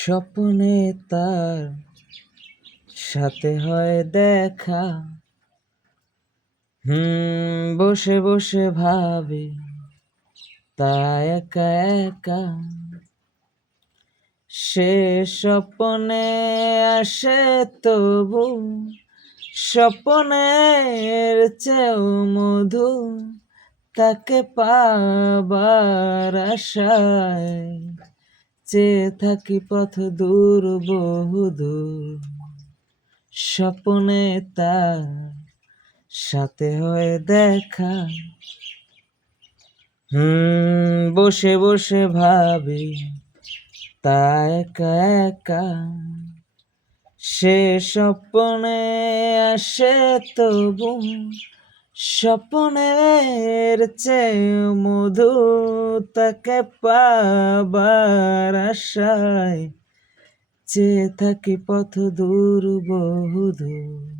স্বপ্নে তার সাথে হয় দেখা। বসে বসে ভাবি তা একা একা। সে স্বপ্নে আসে তবু স্বপ্নের চেয়েও মধু, তাকে পাবার আশায় চেয়ে থাকি পথ দূর বহুদূর। স্বপ্নে তার সাথে হয় দেখা। বসে বসে ভাবি তা একা একা। সে স্বপ্নে আসে তবু স্বপ্নের চেয়ে মধু, তাকে পাবার আশায় চেয়ে থাকি পথ দূর বহুদূর।